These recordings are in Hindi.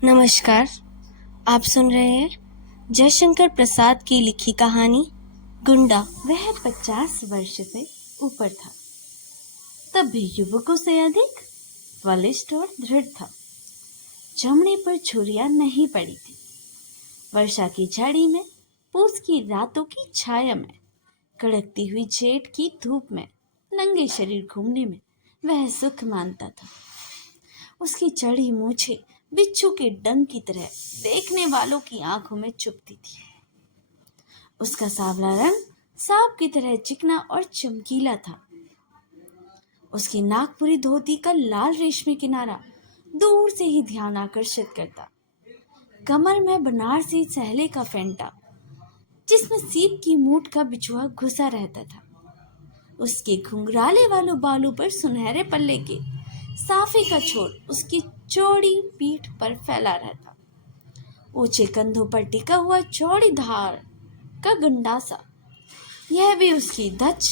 नमस्कार। आप सुन रहे हैं जयशंकर प्रसाद की लिखी कहानी गुंडा। वह 50 वर्ष से ऊपर था, तब भी युवकों से अधिक बलिष्ठ और दृढ़ था। चमड़े पर छुरियां नहीं पड़ी थी। वर्षा की झाड़ी में, पूस की रातों की छाया में, कड़कती हुई जेठ की धूप में नंगे शरीर घूमने में वह सुख मानता था। उसकी चढ़ी मूछें बिच्छू के डंक की तरह देखने वालों की आंखों में चुभती थी। उसका सांवला रंग सांप की तरह चिकना और चमकीला था। उसकी नागपुरी धोती का लाल रेशमी किनारा दूर से ही ध्यान आकर्षित करता। कमर में बनारसी सहले का फेंटा, जिसमें सीप की मूठ का बिछुआ घुसा रहता था। उसके घुंघराले वालों बालों पर सुनहरे पल्ले के साफे का छोर उसकी चौड़ी पीठ पर फैला रहता। ऊंचे कंधों पर टिका हुआ चौड़ी धार का गंडासा, यह भी उसकी धच।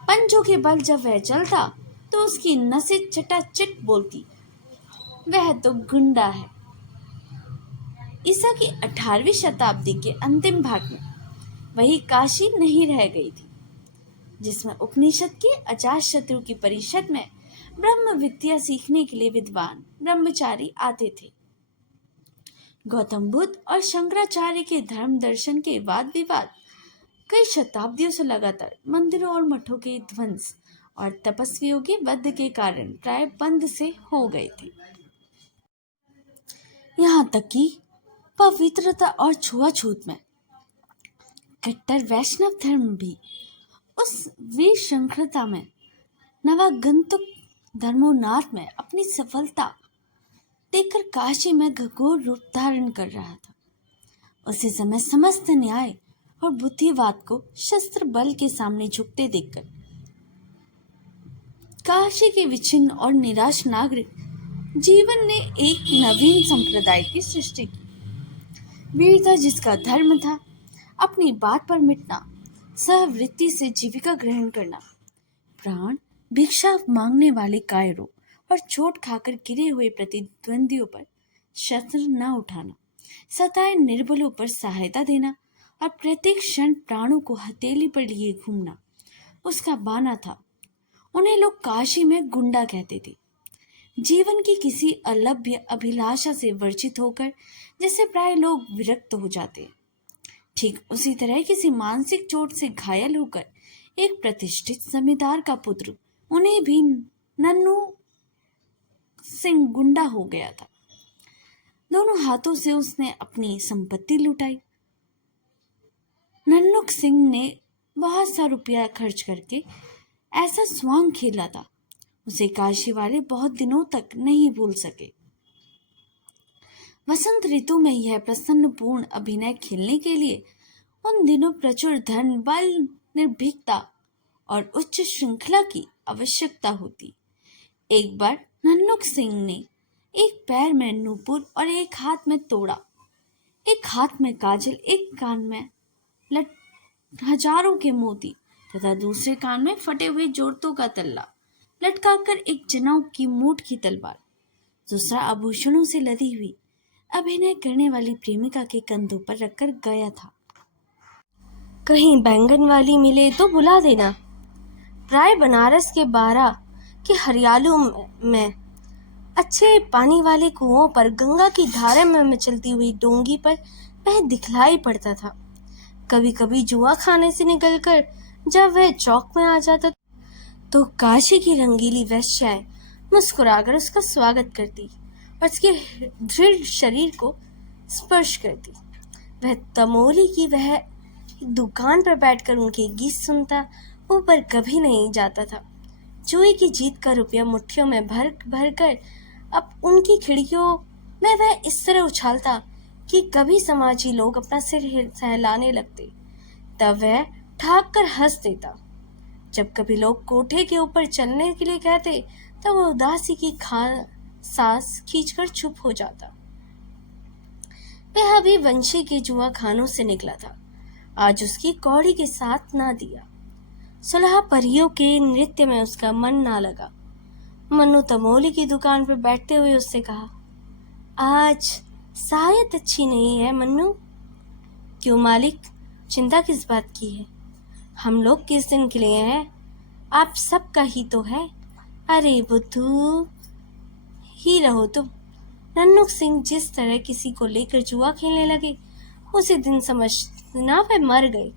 पंजों के बल जब वह चलता तो उसकी नसें चटाचट बोलती, वह तो गुंडा है। ईसा की 18वीं शताब्दी के अंतिम भाग में वही काशी नहीं रह गई थी, जिसमें उपनिषद के अजातशत्रु की परिषद में ब्रह्म विद्या सीखने के लिए विद्वान ब्रह्मचारी आते थे। गौतम बुद्ध और शंकराचार्य के धर्म दर्शन के वाद विवाद कई शताब्दियों से लगातार मंदिरों और मठों के ध्वंस और तपस्वियों के वध के कारण प्राय बंद से हो गए थे। यहाँ तक कि पवित्रता और छुआछूत में कट्टर वैष्णव धर्म भी उस विसंकृतता में नवागंतुक धर्मोन्माद में अपनी सफलता देखकर काशी में घोर रूप धारण कर रहा था। उसी समय समस्त न्याय और बुद्धिवाद को शस्त्र बल के सामने झुकते देखकर काशी के विच्छिन्न और निराश नागरिक जीवन ने एक नवीन संप्रदाय की सृष्टि की। वीरता जिसका धर्म था, अपनी बात पर मिटना, सहवृत्ति से जीविका ग्रहण करना, प्राण भिक्षा मांगने वाले कायरों और चोट खाकर गिरे हुए प्रतिद्वंदियों पर शस्त्र न उठाना, सताए निर्बलों पर सहायता देना और प्रत्येक क्षण प्राणों को हथेली पर लिए घूमना उसका बाना था। उन्हें लोग काशी में गुंडा कहते थे। जीवन की किसी अलभ्य अभिलाषा से वर्जित होकर जैसे प्राय लोग विरक्त हो जाते, ठीक उसी तरह किसी मानसिक चोट से घायल होकर एक प्रतिष्ठित जमींदार का पुत्र उन्हें भी नन्नू सिंह गुंडा हो गया था। दोनों हाथों से उसने अपनी संपत्ति लुटाई। नन्नुक सिंह ने बहुत सा रुपया खर्च करके ऐसा स्वांग खेला था, उसे काशी वाले बहुत दिनों तक नहीं भूल सके। वसंत ऋतु में यह प्रसन्नपूर्ण अभिनय खेलने के लिए उन दिनों प्रचुर धन, बल, निर्भीकता और उच्च श्रृंखला की आवश्यकता होती। एक बार नन्नुक सिंह ने एक पैर में नूपुर और एक हाथ में तोड़ा, एक हाथ में काजल, एक कान में हजारों के मोती तथा दूसरे कान में फटे हुए जोड़तों का तल्ला लटकाकर एक जनेऊ की मूठ की तलवार, दूसरा आभूषणों से लदी हुई अभिनय करने वाली प्रेमिका के कंधों पर रखकर गया था। कहीं बैंगन वाली मिले तो बुला देना। प्राय बनारस के बारा के हरियालों में अच्छे पानी वाले कुओं पर गंगा की धारा में चलती हुई डोंगी पर वह दिखलाई पड़ता था। कभी कभी जुआ खाने से निकलकर जब वह चौक में आ जाता तो काशी की रंगीली वेश्याएं मुस्कुराकर उसका स्वागत करती और उसके दृढ़ शरीर को स्पर्श करती। वह तमोली की वह दुकान पर बैठकर उनके गीत सुनता, ऊपर कभी नहीं जाता था। जुए की जीत का रुपया मुट्ठियों में भर भर कर अब उनकी खिड़कियों में वह इस तरह उछालता कि कभी समाजी लोग अपना सिर सहलाने लगते, तब वह ठाक कर हंस देता। जब कभी लोग कोठे के ऊपर चलने के लिए कहते तब वह उदासी की सांस खींचकर चुप हो जाता। वह अभी वंशी के जुआ खानों से निकला था। आज उसकी कौड़ी के साथ ना दिया। सुलह परियों के नृत्य में उसका मन ना लगा। मन्नू तमोली की दुकान पर बैठते हुए उससे कहा, आज शायद अच्छी नहीं है मन्नू। क्यों मालिक, चिंता किस बात की है? हम लोग किस दिन के लिए हैं? आप सबका ही तो है। अरे बुद्धू ही रहो तुम। नन्नू सिंह जिस तरह किसी को लेकर जुआ खेलने लगे, उसी दिन समझना वे मर गए।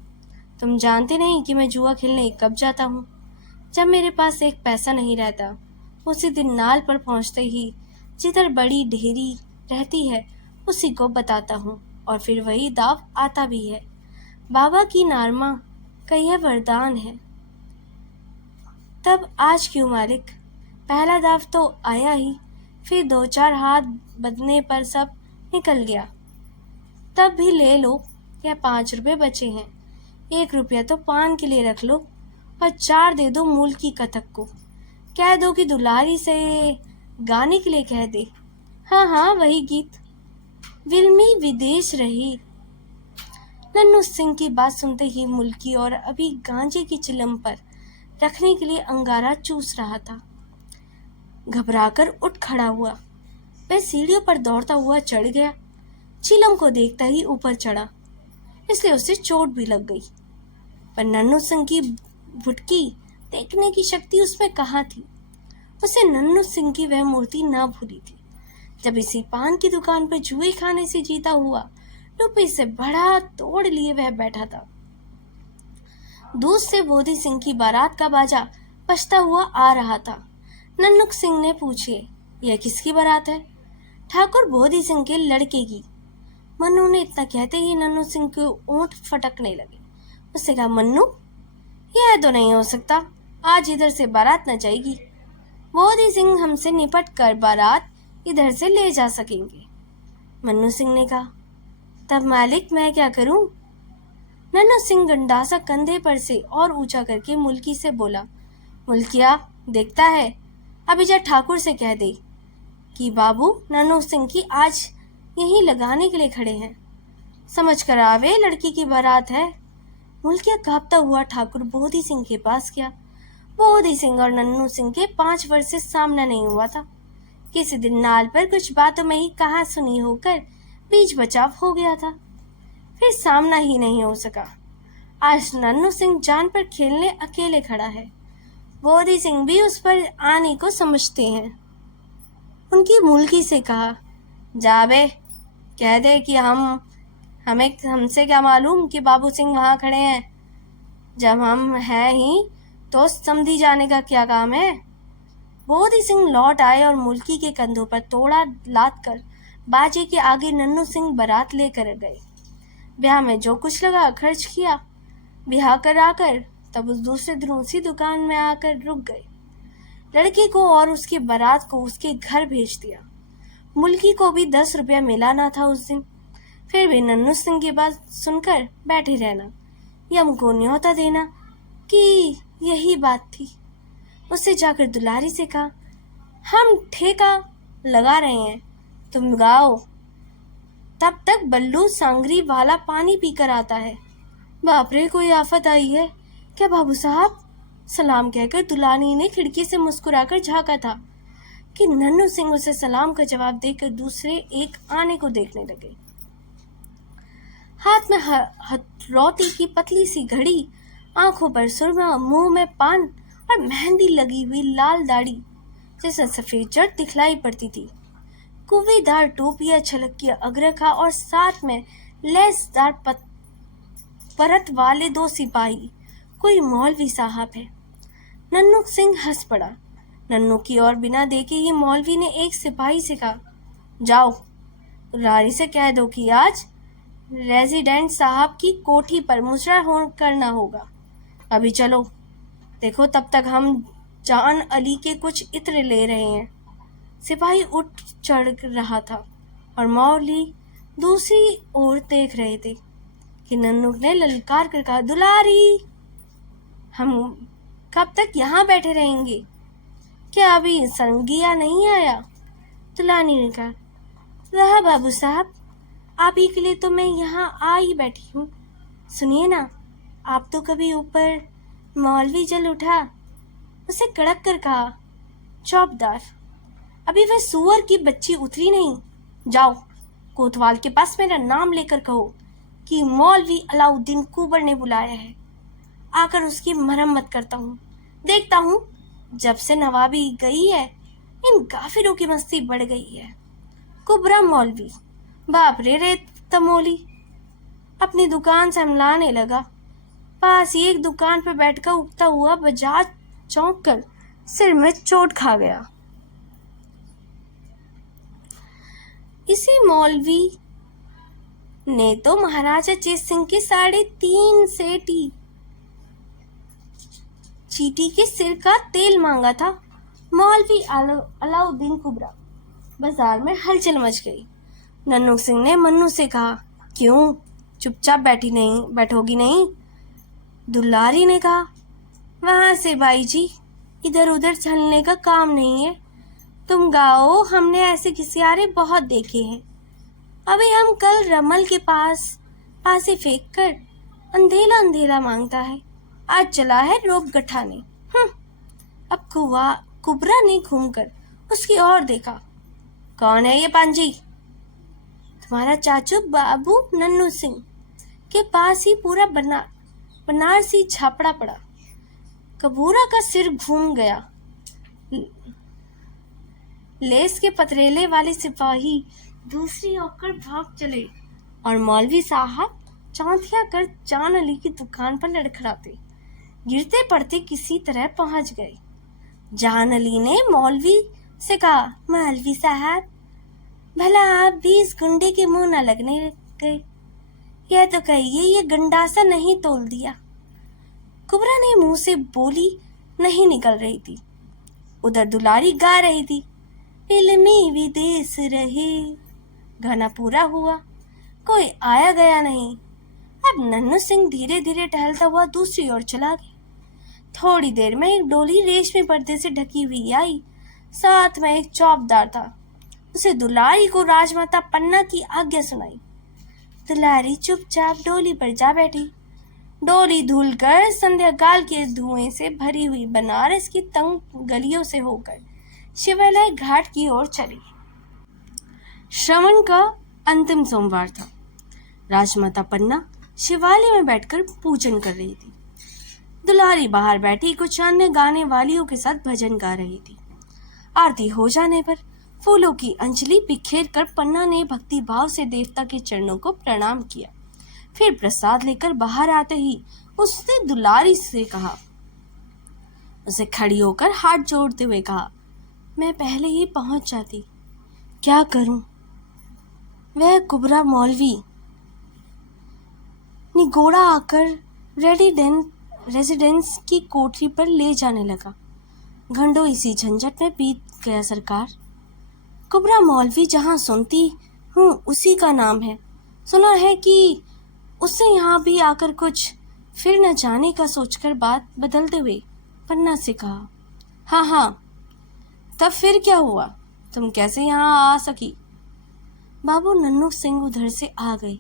तुम जानते नहीं कि मैं जुआ खेलने कब जाता हूँ? जब मेरे पास एक पैसा नहीं रहता। उसी दिन नाल पर पहुँचते ही जिधर बड़ी ढेरी रहती है उसी को बताता हूँ, और फिर वही दाव आता भी है। बाबा की नारमा का यह वरदान है। तब आज क्यों मालिक? पहला दाव तो आया ही, फिर 2-4 हाथ बदने पर सब निकल गया। तब भी ले लो, या 5 रुपए बचे हैं। 1 रुपया तो पान के लिए रख लो, और 4 दे दो मूल की कथक को। कह दो कि दुलारी से गाने के लिए कह दे। हाँ हाँ, वही गीत, विल्मी विदेश रही। नन्नू सिंह की बात सुनते ही मुल्की और अभी गांजे की चिलम पर रखने के लिए अंगारा चूस रहा था, घबराकर उठ खड़ा हुआ। वह सीढ़ियों पर दौड़ता हुआ चढ़ गया। चिलम को देखता ही ऊपर चढ़ा, इसलिए उसे चोट भी लग गई। पर नन्नू सिंह की भुटकी देखने की शक्ति उसमें कहाँ थी? उसे नन्नू सिंह की वह मूर्ति ना भूली थी, जब इसी पान की दुकान पर जुए खाने से जीता हुआ रुपये से बड़ा तोड़ लिए वह बैठा था। दूर से बोधी सिंह की बारात का बाजा बजता हुआ आ रहा था। नन्नू सिंह ने पूछे, यह किसकी बारात है? ठाकुर बोधी सिंह के लड़के की। मन्नू ने इतना कहते ही नन्नू सिंह के ऊँट फटकने लगे। उसने कहा, मन्नू, यह तो नहीं हो सकता। आज इधर से बारात न जाएगी। बोधी सिंह हमसे निपट कर बारात इधर से ले जा सकेंगे। मन्नू सिंह ने कहा, तब मालिक मैं क्या करूं? नन्नू सिंह गंडासा कंधे पर से और ऊंचा करके मुल्की से बोला, मुल्किया, देखता है, अभी जा ठाकुर से कह दे कि बाबू नन्नू सिंह की आज यहीं लगाने के लिए खड़े हैं। समझ कर आवे, लड़की की बारात है। मुल्किया कांपता हुआ ठाकुर बोधी सिंह के पास गया। बोधी सिंह और नन्नू सिंह के 5 वर्ष से सामना नहीं हुआ था। किसी दिन नाल पर कुछ बातों में ही कहा सुनी होकर बीच बचाव हो गया था, फिर सामना ही नहीं हो सका। आज नन्नू सिंह जान पर खेलने अकेले खड़ा है। बोधी सिंह भी उस पर आने को समझते हैं। उनकी मुल्की से कहा, जाबे, कह दे कि हमसे क्या मालूम कि बाबू सिंह वहां खड़े हैं। जब हम हैं ही तो समझी जाने का क्या काम है? बोधी सिंह लौट आए और मुल्की के कंधों पर तोड़ा लाद कर बाजे के आगे नन्नू सिंह बारात लेकर गए। ब्याह में जो कुछ लगा खर्च किया। ब्याह कराकर तब उस दूसरे दिन उसी दुकान में आकर रुक गए। लड़की को और उसकी बारात को उसके घर भेज दिया। मुल्की को भी 10 रुपया मिला ना था उस दिन। फिर भी नन्नू सिंह की बात सुनकर बैठे रहना, यम को न्योता देना कि यही बात थी। उससे जाकर दुलारी से कहा, हम ठेका लगा रहे हैं, तुम गाओ। तब तक बल्लू सांगरी वाला पानी पीकर आता है। बाप रे, कोई आफत आई है क्या बाबू साहब? सलाम कहकर दुलानी ने खिड़की से मुस्कुराकर झांका था कि नन्नू सिंह उसे सलाम का जवाब देकर दूसरे एक आने को देखने लगे। हाथ में हथौड़ी की पतली सी घड़ी, आंखों पर सुरमा, मुंह में पान और मेहंदी लगी हुई लाल दाढ़ी जैसे सफेद जड़ दिखलाई पड़ती थी। कुवेदार टोपिया, छलकिया अग्रखा और साथ में लेसदार परत वाले 2 सिपाही, कोई मौलवी साहब है। नन्नू सिंह हंस पड़ा। नन्नू की ओर बिना देखे ही मौलवी ने एक सिपाही से कहा, जाओ रारी से कह दो कि आज रेजिडेंट साहब की कोठी पर मुजरा करना होगा। अभी चलो, देखो तब तक हम जान अली के कुछ इत्र ले रहे हैं। सिपाही उठ चढ़ रहा था और मौलवी दूसरी ओर देख रहे थे कि नन्नू ने ललकार कर कहा, दुलारी, हम कब तक यहाँ बैठे रहेंगे? क्या अभी संगिया नहीं आया? दुलानी ने कहा, रहा बाबू साहब, आप ही के लिए तो मैं यहाँ आ ही बैठी हूँ। सुनिए ना, आप तो कभी ऊपर। मौलवी जल उठा। उसे कड़क कर कहा, चौबदार, अभी वह सुअर की बच्ची उतरी नहीं, जाओ कोतवाल के पास मेरा नाम लेकर कहो कि मौलवी अलाउद्दीन कुबर ने बुलाया है, आकर उसकी मरम्मत करता हूँ। देखता हूँ जब से नवाबी गई है इन काफिरों की मस्ती बढ़ गई है। कुबरा मौलवी बाप रे तमोली अपनी दुकान संभलाने लगा। पास ही एक दुकान पर बैठकर उगता हुआ बजाज चौंक कर सिर में चोट खा गया। इसी मौलवी ने तो महाराजा चेत सिंह की 3.5 सेटी चीटी के सिर का तेल मांगा था। मौलवी अलाउद्दीन कुबरा। बाजार में हलचल मच गई। नन्नू सिंह ने मन्नू से कहा, क्यों चुपचाप बैठोगी नहीं? दुलारी ने कहा, वहां से भाई जी, इधर उधर चलने का काम नहीं है। तुम गाओ, हमने ऐसे घिसियारे बहुत देखे हैं। अभी हम कल रमल के पास ही फेंक कर अंधेला अंधेला मांगता है, आज चला है रोप गठाने। अब कुबरा ने घूमकर उसकी ओर देखा। कौन है ये पांजी? तुम्हारा चाचू बाबू नन्नू सिंह के पास ही पूरा बनारसी छापड़ा पड़ा। कबूरा का सिर घूम गया। लेस के पतरेले वाले सिपाही दूसरी ओर भाग चले और मौलवी साहब चौंधिया कर जान अली की दुकान पर लड़खड़ाते गिरते पड़ते किसी तरह पहुंच गए। जान अली ने मौलवी से कहा, मौलवी साहब, भला आप भी इस गुंडे के मुंह न लगने गए। यह तो कहिए ये गंडासा नहीं तोल दिया। कुबरा ने मुंह से बोली नहीं निकल रही थी। उधर दुलारी गा रही थी, इल्मी विदेश रहे। गाना पूरा हुआ, कोई आया गया नहीं। अब नन्नू सिंह धीरे धीरे टहलता हुआ दूसरी ओर चला गया। थोड़ी देर में एक डोली रेशमी पर्दे से ढकी हुई आई। साथ में एक चौबदार था। उसे दुलारी को राजमाता पन्ना की आज्ञा सुनाई। दुलारी चुपचाप डोली पर जा बैठी। डोली धुलकर संध्याकाल के धुएं से भरी हुई बनारस की तंग गलियों से होकर शिवालय घाट की ओर चली। श्रवण का अंतिम सोमवार था। राजमाता पन्ना शिवालय में बैठकर पूजन कर रही थी। दुलारी बाहर बैठी कुछ अन्य गाने वालियों के साथ भजन गा रही थी। आरती हो जाने पर फूलों की अंजलि बिखेर कर पन्ना ने भक्ति भाव से देवता के चरणों को प्रणाम किया। फिर प्रसाद लेकर बाहर आते ही उसने दुलारी से कहा, उसे खड़ी होकर हाथ जोड़ते हुए कहा, मैं पहले ही पहुंच जाती, क्या करूं? वह कुबरा मौलवी निगोड़ा आकर रेजिडेंस की कोठरी पर ले जाने लगा। घंटों इसी झंझट में बीत गया सरकार। कुबरा मौलवी जहाँ सुनती हूँ उसी का नाम है। सुना है कि उससे यहाँ भी आकर कुछ फिर न जाने का सोचकर बात बदलते हुए पन्ना से कहा, हाँ, तब फिर क्या हुआ? तुम कैसे यहाँ आ सकी? बाबू नन्नू सिंह उधर से आ गए।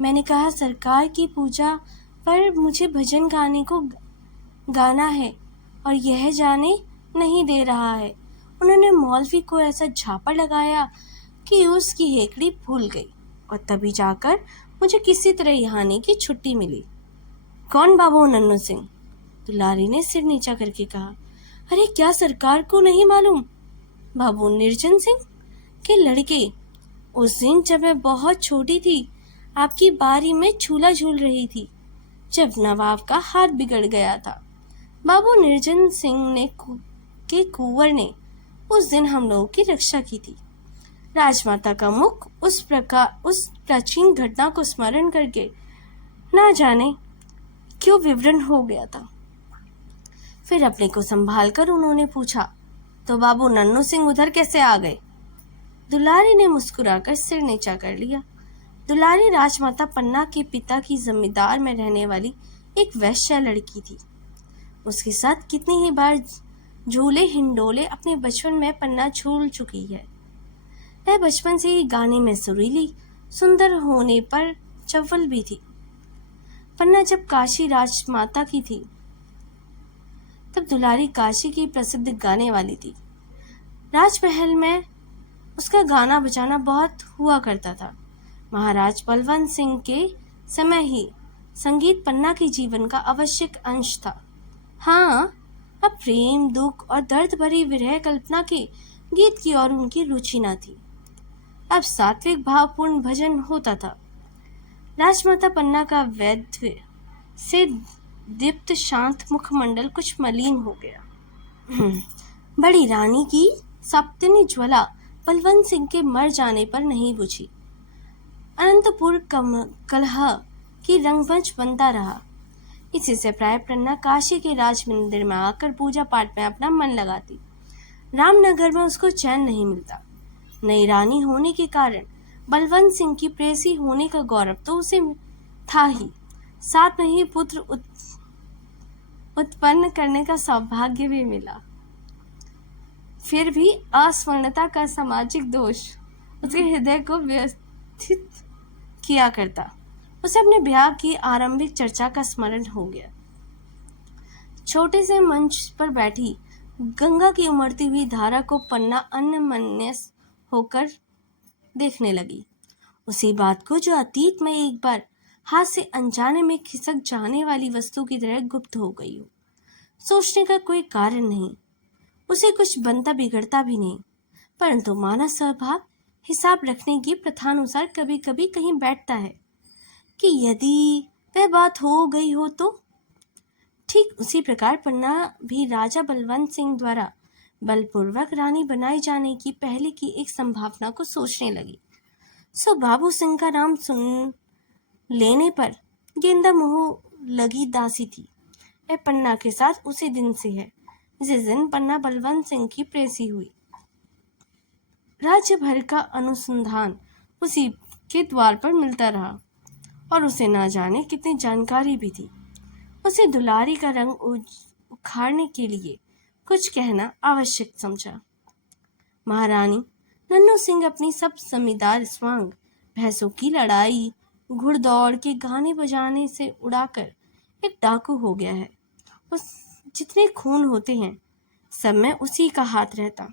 मैंने कहा, सरकार की पूजा पर मुझे भजन गाने को गाना है और यह जाने नहीं दे रहा है। उन्होंने मौलवी को ऐसा झापड़ लगाया कि उसकी हेकड़ी फूल गई और तभी जाकर मुझे किसी तरह यहाँ आने की छुट्टी मिली। कौन बाबू नन्नू सिंह? दुलारी ने सिर नीचा करके कहा, अरे क्या सरकार को नहीं मालूम? बाबू निर्जन सिंह के लड़के। उस दिन जब मैं बहुत छोटी थी, आपकी बारी में झूला झूल रही थी जब नवाब का हाथ बिगड़ गया था। बाबू निर्जन सिंह के कुंवर ने उस दिन हम लोगों की रक्षा की थी। राजमाता का मुख उस प्राचीन घटना को स्मरण करके ना जाने क्यों विवरण हो गया था। फिर अपने को संभाल कर उन्होंने पूछा, तो बाबू नन्नू सिंह उधर कैसे आ गए? दुलारी ने मुस्कुराकर सिर नीचा कर लिया। दुलारी राजमाता पन्ना के पिता की जमींदार में रहने वाली एक वैश्या लड़की थी। उसके साथ कितनी ही बार झूले हिंडोले अपने बचपन में पन्ना झूल चुकी है। वह बचपन से ही गाने में सुरीली, सुंदर होने पर चव्वल भी थी। पन्ना जब काशी राजमाता की थी तब दुलारी काशी की प्रसिद्ध गाने वाली थी। राजमहल में उसका गाना बजाना बहुत हुआ करता था। महाराज बलवंत सिंह के समय ही संगीत पन्ना के जीवन का आवश्यक अंश था। हाँ, अब प्रेम, दुख और दर्द भरी विरह कल्पना के गीत की ओर उनकी रुचि न थी। अब सात्विक भावपूर्ण भजन होता था। राजमाता पन्ना का वैद्य से दीप्त शांत मुखमंडल कुछ मलिन हो गया। बड़ी रानी की सप्तनी ज्वाला बलवंत सिंह के मर जाने पर नहीं बुझी। अनंतपुर कलह की रंगमंच बनता रहा। इसी से प्राय पन्ना काशी के राज मंदिर में आकर पूजा पाठ में अपना मन लगाती। रामनगर में उसको चैन नहीं मिलता। नई रानी होने के कारण बलवंत सिंह की प्रेयसी होने का गौरव तो उसे था ही, साथ में ही पुत्र उत्पन्न करने का सौभाग्य भी मिला। फिर भी अस्वर्णता का सामाजिक दोष उसके हृदय को व्यथित किया करता। उसे अपने ब्याह की आरंभिक चर्चा का स्मरण हो गया। छोटे से मंच पर बैठी गंगा की उमड़ती हुई धारा को पन्ना अन्यमनस्क होकर देखने लगी। उसी बात को जो अतीत में एक बार हाथ से अनजाने में खिसक जाने वाली वस्तु की तरह गुप्त हो गई हो। सोचने का कोई कारण नहीं, उसे कुछ बनता बिगड़ता भी नहीं, परंतु मानव स्वभाव हिसाब रखने की प्रथानुसार कभी कभी कहीं बैठता है कि यदि वह बात हो गई हो तो। ठीक उसी प्रकार पन्ना भी राजा बलवंत सिंह द्वारा बलपूर्वक रानी बनाई जाने की पहले की एक संभावना को सोचने लगी। सो बाबू सिंह का नाम सुन लेने पर गेंदा मुंह लगी दासी थी। वह पन्ना के साथ उसी दिन से है जिस दिन पन्ना बलवंत सिंह की प्रेयसी हुई। राज्य भर का अनुसंधान उसी के द्वार पर मिलता रहा और उसे ना जाने कितनी जानकारी भी थी। उसे दुलारी का रंग उखाड़ने के लिए कुछ कहना आवश्यक समझा। महारानी नन्नू सिंह अपनी सब जमींदार स्वांग, भैंसों की लड़ाई, घुड़दौड़ के गाने बजाने से उड़ाकर एक डाकू हो गया है। उस जितने खून होते हैं सब में उसी का हाथ रहता।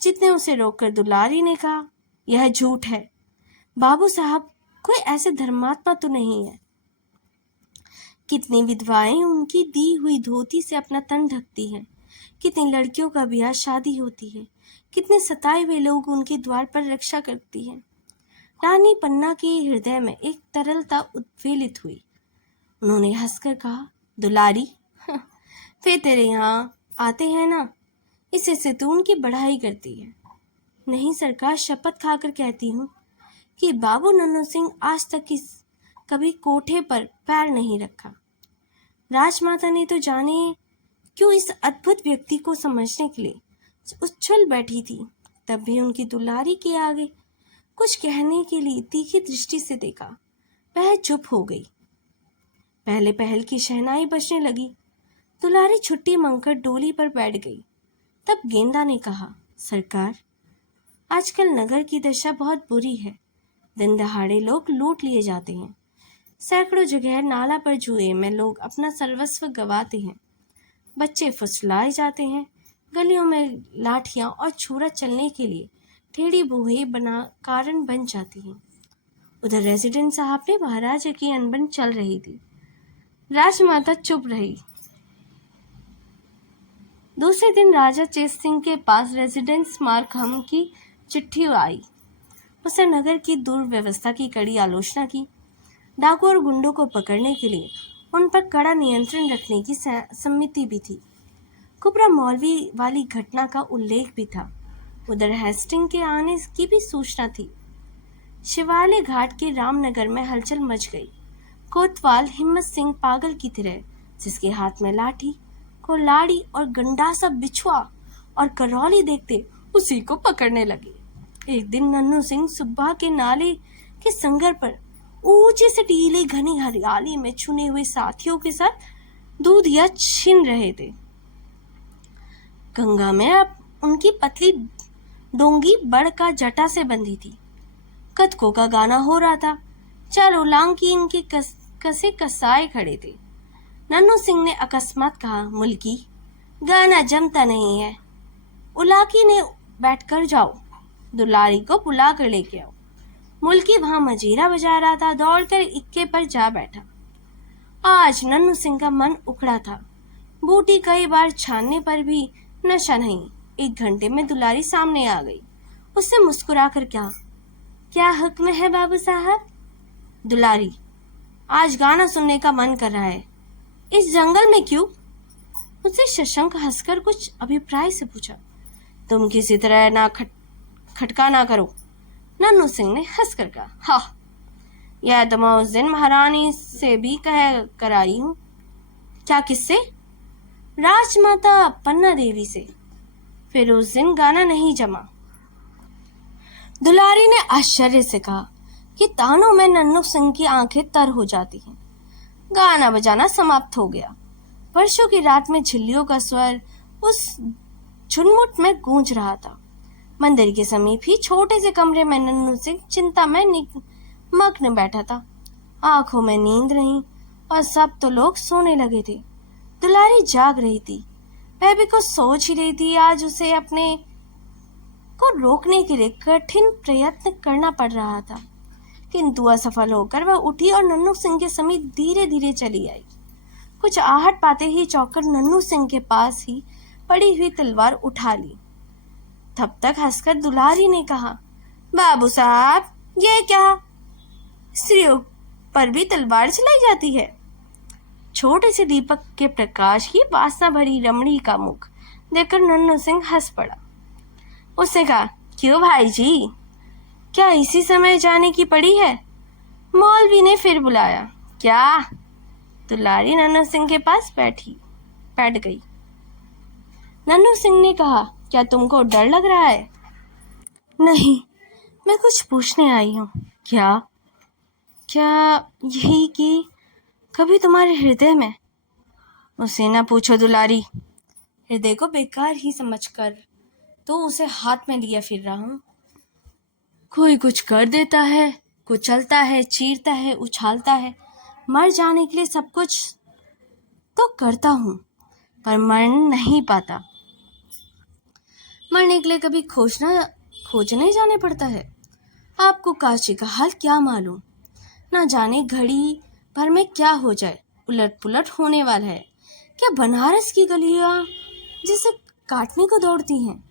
जितने उसे रोककर दुलारी ने कहा, यह झूठ है बाबू साहब, कोई ऐसे धर्मात्मा तो नहीं है। कितनी विधवाएं उनकी दी हुई धोती से अपना तन ढकती हैं, कितनी लड़कियों का ब्याह शादी होती है, कितने सताए हुए लोग उनके द्वार पर रक्षा करती हैं। रानी पन्ना के हृदय में एक तरलता उद्वेलित हुई। उन्होंने हंसकर कहा, दुलारी वे तेरे यहाँ आते हैं ना, इससे से तू उनकी बढ़ाई करती है। नहीं सरकार, शपथ खाकर कहती हूँ कि बाबू नन्नू सिंह आज तक कभी कोठे पर पैर नहीं रखा। राजमाता ने तो जाने क्यों इस अद्भुत व्यक्ति को समझने के लिए उछल बैठी थी। तब भी उनकी दुलारी के आगे कुछ कहने के लिए तीखी दृष्टि से देखा। वह चुप हो गई। पहले पहल की शहनाई बजने लगी। दुलारी छुट्टी मांगकर डोली पर बैठ गई। तब गेंदा ने कहा, सरकार, आजकल नगर की दशा बहुत बुरी है। दिन दहाड़े लोग लूट लिए जाते हैं। सैकड़ों जगह नाला पर जुए में लोग अपना सर्वस्व गंवाते हैं। बच्चे फुसलाए जाते हैं। गलियों में लाठियां और छुरा चलने के लिए टेढ़ी बूहे बना कारण बन जाती हैं। उधर रेजिडेंट साहब ने महाराजा की अनबन चल रही थी। राजमाता चुप रही। दूसरे दिन राजा चेत सिंह के पास रेजिडेंट स्मारकम की चिट्ठी आई। उसने नगर की दुर्व्यवस्था की कड़ी आलोचना की। डाकू और गुंडों को पकड़ने के लिए उन पर कड़ा नियंत्रण रखने की सम्मति भी थी। कुबरा मौलवी वाली घटना का उल्लेख भी था। उधर हेस्टिंग के आने की भी सूचना थी। शिवालय घाट के रामनगर में हलचल मच गई। कोतवाल हिम्मत सिंह पागल की तरह, जिसके हाथ में लाठी, कोलाड़ी और गंडासा बिछुआ और करौली देखते उसी को पकड़ने लगे। एक दिन नन्नू सिंह सुब्बा के नाले के संगर पर ऊंचे से टीले घनी हरियाली में चुने हुए साथियों के साथ दूधिया छीन रहे थे। गंगा में अब उनकी पतली डोंगी बड़ का जटा से बंधी थी। कथकों का गाना हो रहा था। चारों लांकी इनके कसे कसाए खड़े थे। नन्नू सिंह ने अकस्मात कहा, मुल्की, गाना जमता नहीं है, उलाकी ने बैठ कर जाओ। दुलारी को बुला कर लेके आओ। मुल्की वहां मजीरा बजा रहा था, दौड़कर इक्के पर जा बैठा। आज नन्नू सिंह का मन उखड़ा था। बूटी कई बार छानने पर भी नशा नहीं। 1 घंटे में दुलारी सामने आ गई। उससे मुस्कुराकर कहा, क्या हुक्म है बाबू साहब? दुलारी, आज गाना सुनने का मन कर रहा है। इस जंगल में क्यों? मुझसे शशंक हंसकर कुछ अभिप्राय से पूछा। तुम किसी तरह ना खटका ना करो। नन्नू सिंह ने हंसकर कहा, हाँ, यह तो मैं उस दिन महारानी से भी कह कर आई हूँ। क्या किससे? राजमाता पन्ना देवी से। फिर उस दिन गाना नहीं जमा। दुलारी ने आश्चर्य से कहा कि तानों में नन्नू सिंह की आंखें तर हो जाती हैं। गाना बजाना समाप्त हो गया। वर्षों की रात में झिल्लियों का स्वर उस झुनमुट में गूंज रहा था। मंदिर के समीप ही छोटे से कमरे में नन्नू सिंह चिंता में मग्न बैठा था। आंखों में नींद नहीं और सब तो लोग सोने लगे थे। दुलारी जाग रही थी। वह भी कुछ सोच ही रही थी। आज उसे अपने को रोकने के लिए कठिन प्रयत्न करना पड़ रहा था, किंतु असफल होकर वह उठी और नन्नू सिंह के समीप धीरे धीरे चली आई। कुछ आहट पाते ही चौंककर नन्नू सिंह के पास ही पड़ी हुई तलवार उठा ली। तब तक हंसकर दुलारी ने कहा, बाबू साहब, ये क्या? स्त्रियों पर भी तलवार चलाई जाती है? छोटे से दीपक के प्रकाश की वासना भरी रमणी का मुख देखकर नन्नू सिंह हंस पड़ा। उसने कहा, क्यों भाई जी, क्या इसी समय जाने की पड़ी है? मौलवी ने फिर बुलाया। क्या? दुलारी नन्नू सिंह के पास बैठ गई। नन्नू सिंह ने कहा, क्या तुमको डर लग रहा है? नहीं, मैं कुछ पूछने आई हूँ। क्या? यही कि कभी तुम्हारे हृदय में? उसे ना पूछो दुलारी। हृदय को बेकार ही समझकर तो उसे हाथ में लिया फिर रहा हूँ। कोई कुछ कर देता है, कुचलता है, चीरता है, उछालता है। मर जाने के लिए सब कुछ तो करता हूँ, पर मर नहीं पाता। मरने के लिए कभी खोजने जाने पड़ता है। आपको काशी का हाल क्या मालूम? ना जाने घड़ी भर में क्या हो जाए, उलट पुलट होने वाला है। क्या बनारस की गलियां जिसे काटने को दौड़ती हैं?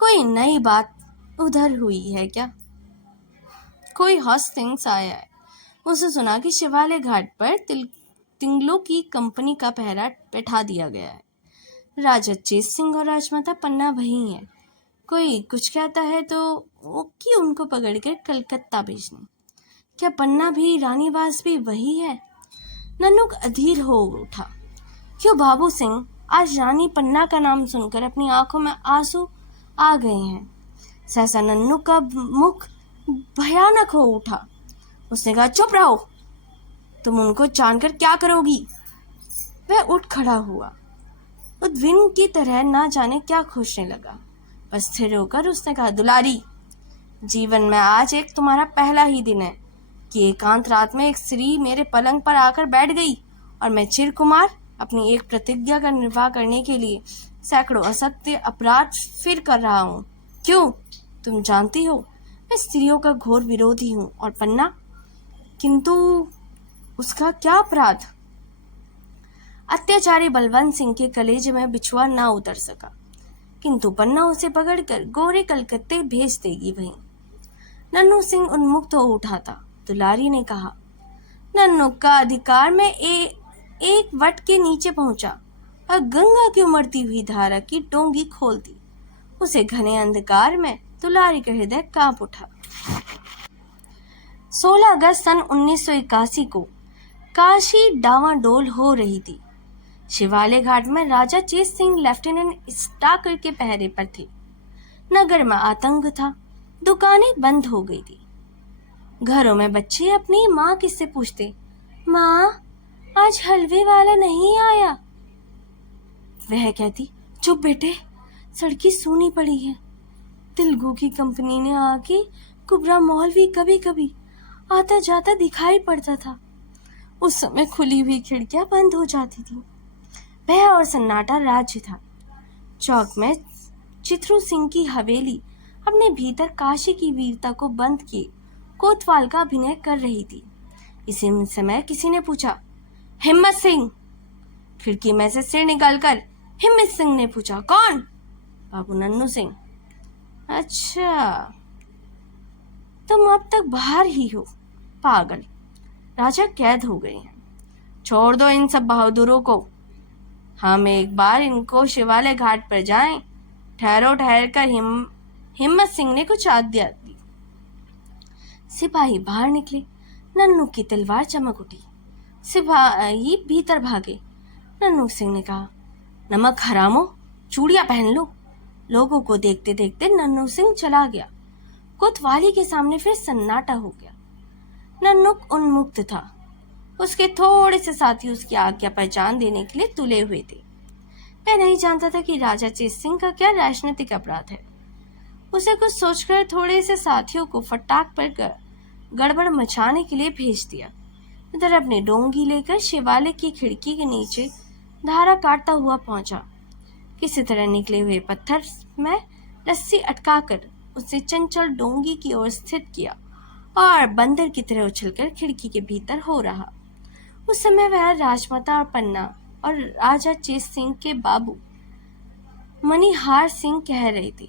कोई नई बात उधर हुई है क्या? कोई हॉस्टिंग्स आया है। उसे सुना कि शिवालय घाट पर तिंगलों की कंपनी का पहरा बैठा दिया गया है। राजा चेत सिंह और राजमाता पन्ना वही है। कोई कुछ कहता है तो वो कि उनको पकड़कर कलकत्ता भेजने। क्या पन्ना भी, रानीवास भी वही है? नन्नू अधीर हो उठा। क्यों बाबू सिंह, आज रानी पन्ना का नाम सुनकर अपनी आंखों में आंसू आ गए हैं। सहसा नन्नू का मुख भयानक हो उठा। उसने कहा, चुप रहो, तुम उनको जानकर क्या करोगी? वह उठ खड़ा हुआ। उद्विग्न की तरह ना जाने क्या खोजने लगा। बस स्थिर होकर उसने कहा, दुलारी, जीवन में आज एक तुम्हारा पहला ही दिन है कि एकांत रात में एक स्त्री मेरे पलंग पर आकर बैठ गई और मैं चिरकुमार अपनी एक प्रतिज्ञा का निर्वाह करने के लिए सैकड़ों असत्य अपराध फिर कर रहा हूँ। क्यों? तुम जानती हो मैं स्त्रियों का घोर विरोधी हूँ और पन्ना, किंतु उसका क्या अपराध? अत्याचारी बलवंत सिंह के कलेजे में बिछुआ ना उतर सका, किंतु पन्ना उसे पकड़कर गोरे कलकत्ते भेज देगी वहीं। नन्नू सिंह उन्मुक्त हो उठा था। दुलारी ने कहा, नन्नू का अधिकार में एक वट के नीचे पहुंचा और गंगा की उमड़ती हुई धारा की डोंगी खोल दी। उसे घने अंधकार में दुलारी का हृदय कांप उठा। 16 अगस्त सन 1981 को काशी डावाडोल हो रही थी। शिवालय घाट में राजा चेत सिंह लेफ्टिनेंट स्टाकर के पहरे पर थे। नगर में आतंक था। दुकानें बंद हो गई थी। घरों में बच्चे अपनी माँ किससे पूछते, माँ, आज हलवे वाला नहीं आया? वह कहती, चुप बेटे, सड़कें सूनी पड़ी हैं। तेलुगु की कंपनी ने आके कुबरा मौलवी कभी कभी आता जाता दिखाई पड़ता था। उस समय खुली हुई खिड़कियां बंद हो जाती थी। वह और सन्नाटा राज्य था। चौक में चित्रू सिंह की हवेली अपने भीतर काशी की वीरता को बंद किए कोतवाल का अभिनय कर रही थी। इसी समय किसी ने पूछा, हिम्मत सिंह। खिड़की में से सिर निकालकर हिम्मत सिंह ने पूछा, कौन? बाबू नन्नू सिंह। अच्छा, तुम अब तक बाहर ही हो। पागल, राजा कैद हो गए हैं। छोड़ दो इन सब बहादुरों को, हम एक बार इनको शिवालय घाट पर जाएं। ठहरो, ठहर कर हिम्मत सिंह ने कुछ आज्ञा दी। सिपाही बाहर निकले। नन्नू की तलवार चमक उठी। सिपाही भीतर भागे। नन्नू सिंह ने कहा, नमक हरामो, चूड़ियां पहन लो। लोगों को देखते देखते नन्नू सिंह चला गया। कोतवाली के सामने फिर सन्नाटा हो गया। नन्नू उन्मुक्त था। उसके थोड़े से साथी उसकी आज्ञा पर जान देने के लिए तुले हुए थे। वह नहीं जानता था कि राजा चेत सिंह का क्या राजनीतिक अपराध है। उसे कुछ सोचकर थोड़े से साथियों को फटाक पर गड़बड़ मचाने के लिए भेज दिया। इधर अपनी डोंगी लेकर शिवालय की खिड़की के नीचे धारा काटता हुआ पहुंचा। किसी तरह निकले हुए पत्थर में रस्सी अटकाकर उसे चंचल डोंगी की ओर स्थित किया और बंदर की तरह उछलकर खिड़की के भीतर हो रहा। उस समय वह राजमाता और पन्ना और राजा चेत सिंह के बाबू मणिहार सिंह कह रहे थे,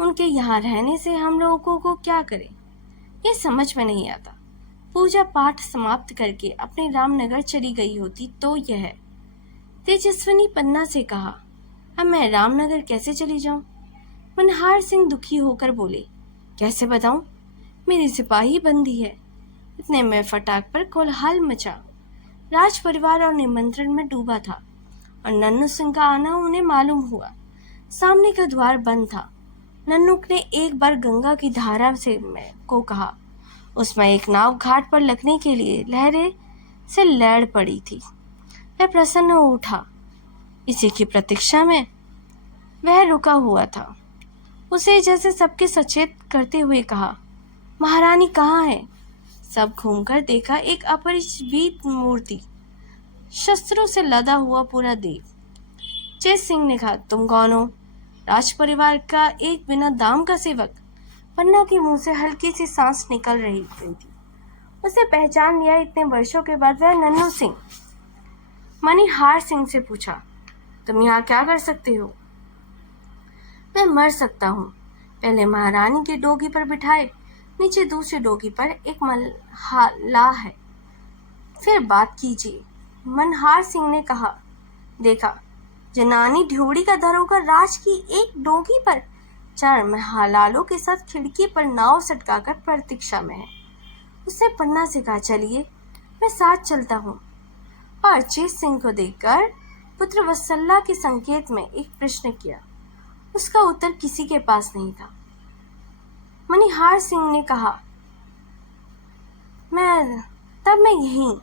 उनके यहाँ रहने से हम लोगों को क्या करें, ये समझ में नहीं आता। पूजा पाठ समाप्त करके अपने रामनगर चली गई होती तो यह। तेजस्विनी पन्ना से कहा, अब मैं रामनगर कैसे चली जाऊं? मनिहार सिंह दुखी होकर बोले, कैसे बताऊं, मेरी सिपाही बंदी है। इतने में फटाक पर कोलाहल मचा। राज परिवार और निमंत्रण में डूबा था और नन्नू सिंह का आना उन्हें मालूम हुआ। सामने का द्वार बंद था। नन्नू ने एक बार गंगा की धारा से को कहा। उसमें एक नाव घाट पर लगने के लिए लहरें से लड़ पड़ी थी। वह प्रसन्न हो उठा। इसी की प्रतीक्षा में वह रुका हुआ था। उसे जैसे सबके सचेत करते हुए कहा, महारानी कहाँ है? सब घूमकर देखा। एक अपरिचित मूर्ति, शस्त्रों से लदा हुआ पूरा देव। चेत सिंह ने कहा, तुम कौन हो? राज परिवार का एक बिना दाम का सेवक। पन्ना के मुंह से हल्की सी सांस निकल रही थी। उसे पहचान लिया। इतने वर्षों के बाद वह नन्नू सिंह। मणिहार सिंह से पूछा, तुम यहाँ क्या कर सकते हो? मैं मर सकता हूँ। पहले महारानी की डोगी पर बिठाए, नीचे दूसरी डोगी पर एक मल्लाह है, फिर बात कीजिए। मनहार सिंह ने कहा, देखा, जनानी ढ्योड़ी का धरोहर राज की एक डोगी पर 4 महलालों के साथ खिड़की पर नाव सटकाकर प्रतीक्षा में है। उसने पन्ना से कहा, चलिए मैं साथ चलता हूँ। और चेत सिंह को देखकर पुत्र वत्सला के संकेत में एक प्रश्न किया। उसका उत्तर किसी के पास नहीं था। मणिहार सिंह ने कहा, मैं यहीं।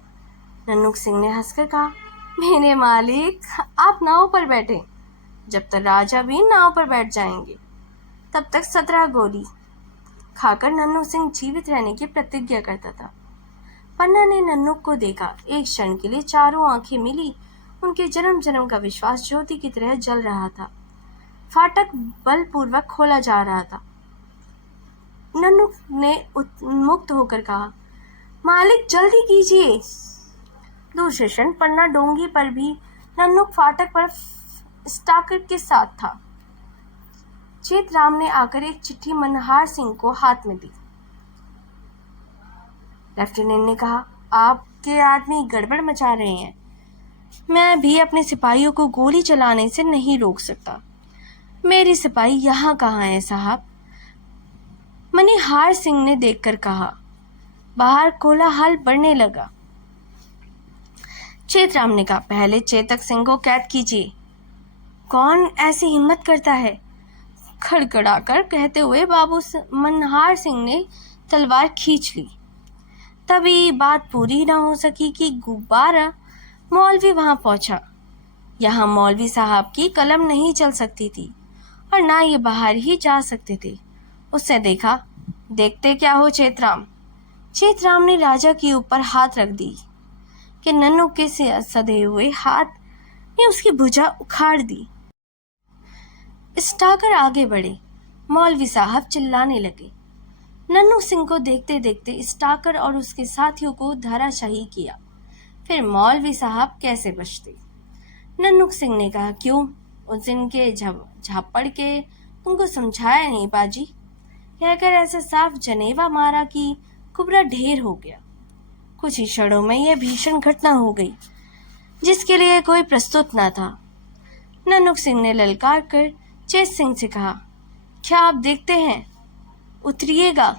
नन्नू सिंह ने हंसकर कहा, मेरे मालिक, आप नाव पर बैठे। जब तक राजा भी नाव पर बैठ जाएंगे तब तक 17 गोली खाकर नन्नू सिंह जीवित रहने की प्रतिज्ञा करता था। पन्ना ने नन्नू को देखा। एक क्षण के लिए चारों आंखें मिली। उनके जन्म जन्म का विश्वास ज्योति की तरह जल रहा था। फाटक बलपूर्वक खोला जा रहा था। नन्नू ने मुक्त होकर कहा, मालिक जल्दी कीजिए। दूसरे क्षण पन्ना डोंगी पर भी नन्नू फाटक पर स्टाकर के साथ था। चेतराम ने आकर एक चिट्ठी मनहार सिंह को हाथ में दी। लेफ्टिनेंट ने कहा, आपके आदमी गड़बड़ मचा रहे हैं। मैं भी अपने सिपाहियों को गोली चलाने से नहीं रोक सकता। मेरी सिपाही यहाँ कहाँ है साहब? मणिहार सिंह ने देखकर कहा। बाहर कोलाहल बढ़ने लगा। चेतराम ने कहा, पहले चेतक सिंह को कैद कीजिए। कौन ऐसी हिम्मत करता है? खड़खड़ाकर कहते हुए बाबू मनहार सिंह ने तलवार खींच ली। तभी बात पूरी न हो सकी कि गुब्बारा मौलवी वहां पहुंचा। यहाँ मौलवी साहब की कलम नहीं चल सकती थी और ना ये बाहर ही जा सकते थे। उसने देखा, देखते क्या हो चेतराम? चेतराम ने राजा के ऊपर हाथ रख दी कि नन्नू के सधे हुए हाथ ने उसकी भुजा उखाड़ दी। स्टाकर आगे बढ़े। मौलवी साहब चिल्लाने लगे। नन्नू सिंह को देखते देखते स्टाकर और उसके साथियों को धराशायी किया। फिर मौलवी साहब कैसे बचते? नन्नू सिंह ने कहा, क्यों, उस दिन के झापड़ के तुमको समझाया नहीं बाजी? कहकर ऐसा साफ जनेवा मारा कि कुबरा ढेर हो गया। कुछ ही क्षणों में यह भीषण घटना हो गई जिसके लिए कोई प्रस्तुत न था। नन्नू सिंह ने ललकार कर चेत सिंह से कहा, क्या आप देखते हैं, उतरिएगा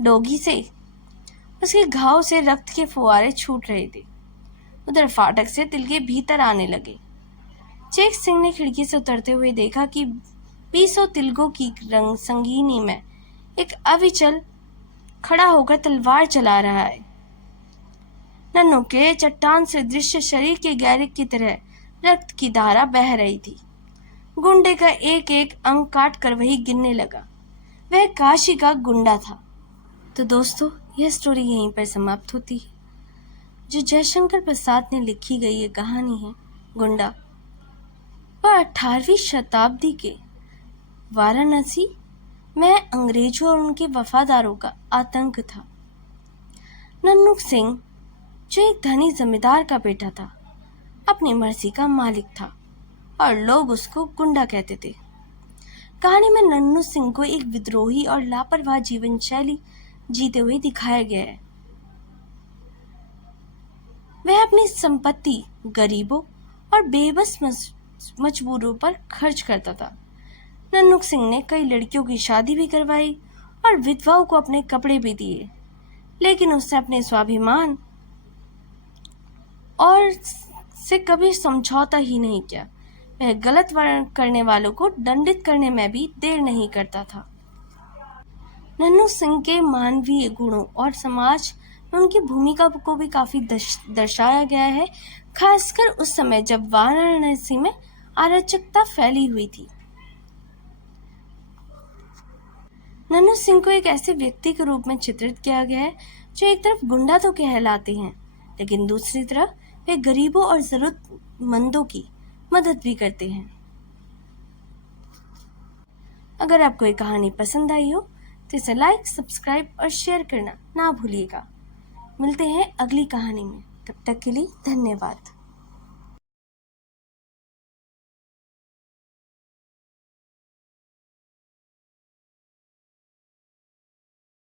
डोगी से। उसके घाव से रक्त के फुहारे छूट रहे थे। उधर फाटक से तिलके भीतर आने लगे। चेत सिंह ने खिड़की से उतरते हुए देखा कि 20 तिलकों की रंग संगीनी में एक अविचल खड़ा होकर तलवार चला रहा है। नन्नू के चट्टान से दृश्य शरीर के गहरे की तरह रक्त की धारा बह रही थी। गुंडे का एक एक अंग काट कर वही गिनने लगा। वह काशी का गुंडा था। तो दोस्तों, यह स्टोरी यहीं पर समाप्त होती है। जो जयशंकर प्रसाद ने लिखी गई ये कहानी है गुंडा, वह 18वीं शताब्दी के वाराणसी में अंग्रेजों और उनके वफादारों का आतंक था। नन्नू सिंह जो एक धनी जमींदार का बेटा था, अपनी मर्जी का मालिक था और लोग उसको गुंडा कहते थे। कहानी में नन्नू सिंह को एक विद्रोही और लापरवाह जीवन शैली जीते हुए दिखाया गया है। वह अपनी संपत्ति गरीबों और बेबस मजबूरों पर खर्च करता था। नन्नू सिंह ने कई लड़कियों की शादी भी करवाई और विधवाओं को अपने कपड़े भी दिए, लेकिन उसने अपने स्वाभिमान और से कभी समझौता ही नहीं किया। वह गलत वर्णन करने वालों को दंडित करने में भी देर नहीं करता था। नन्नू सिंह के मानवीय गुणों और समाज में उनकी भूमिका को भी काफी दर्शाया गया है, खासकर उस समय जब वाराणसी में अराजकता फैली हुई थी। नन्नू सिंह को एक ऐसे व्यक्ति के रूप में चित्रित किया गया है जो एक तरफ गुंडा तो कहलाते हैं, लेकिन दूसरी तरफ वे गरीबों और जरूरतमंदों की मदद भी करते हैं। अगर आपको ये कहानी पसंद आई हो तो इसे लाइक, सब्सक्राइब और शेयर करना ना भूलिएगा। मिलते हैं अगली कहानी में। तब तक के लिए धन्यवाद।